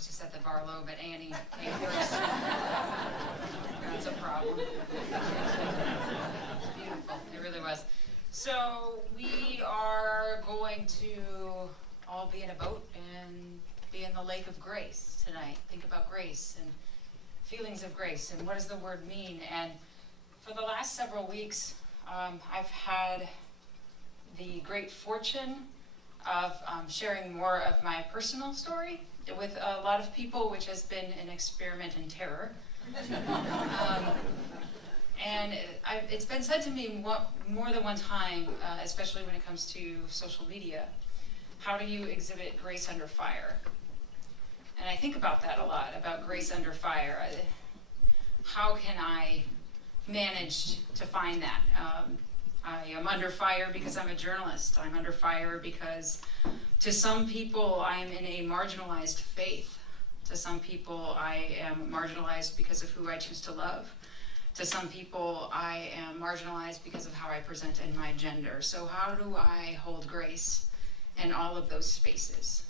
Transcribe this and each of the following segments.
first to set the bar low, but Annie came first. That's a problem. It's beautiful. It really was. So we are going to all be in a boat and be in the lake of grace tonight. Think about grace and feelings of grace and what does the word mean. And for the last several weeks, I've had the great fortune of sharing more of my personal story with a lot of people, which has been an experiment in terror. And it's been said to me more than one time, especially when it comes to social media, how do you exhibit grace under fire? And I think about that a lot, about grace under fire. How can I manage to find that? I am under fire because I'm a journalist. I'm under fire because to some people I'm in a marginalized faith. To some people I am marginalized because of who I choose to love. To some people I am marginalized because of how I present in my gender. So how do I hold grace in all of those spaces?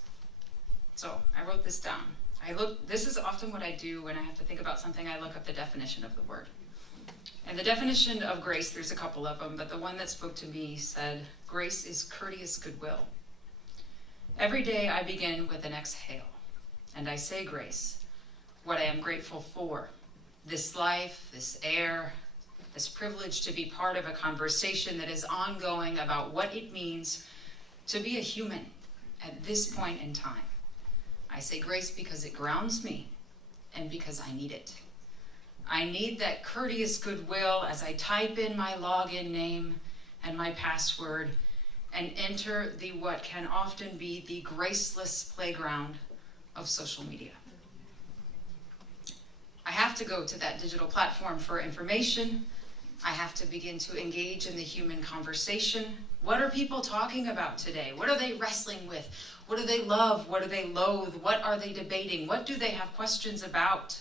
So I wrote this down. This is often what I do when I have to think about something. I look up the definition of the word. And the definition of grace, there's a couple of them, but the one that spoke to me said, grace is courteous goodwill. Every day I begin with an exhale, and I say grace, what I am grateful for. This life, this air, this privilege to be part of a conversation that is ongoing about what it means to be a human at this point in time. I say grace because it grounds me and because I need it. I need that courteous goodwill as I type in my login name and my password and enter the what can often be the graceless playground of social media. I have to go to that digital platform for information. I have to begin to engage in the human conversation. What are people talking about today? What are they wrestling with? What do they love? What do they loathe? What are they debating? What do they have questions about?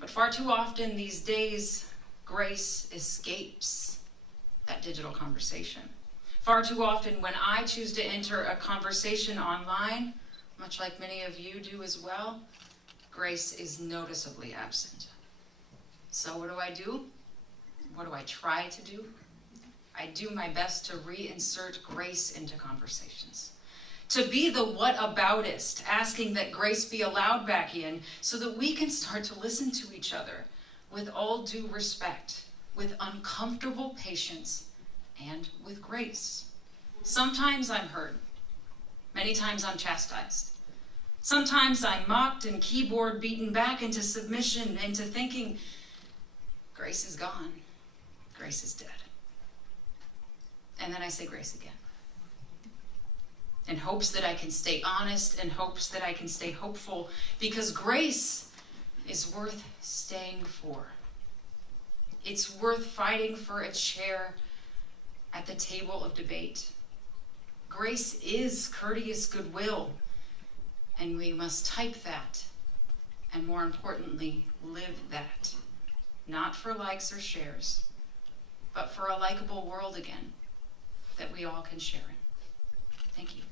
But far too often these days, grace escapes that digital conversation. Far too often when I choose to enter a conversation online, much like many of you do as well, grace is noticeably absent. So what do? What do I try to do? I do my best to reinsert grace into conversations. To be the whataboutist, asking that grace be allowed back in so that we can start to listen to each other with all due respect, with uncomfortable patience, and with grace. Sometimes I'm hurt. Many times I'm chastised. Sometimes I'm mocked and keyboard beaten back into submission, into thinking, grace is gone, grace is dead. And then I say grace again. In hopes that I can stay honest, in hopes that I can stay hopeful, because grace is worth staying for. It's worth fighting for a chair at the table of debate. Grace is courteous goodwill, and we must type that, and more importantly, live that. Not for likes or shares, but for a likable world again that we all can share in. Thank you.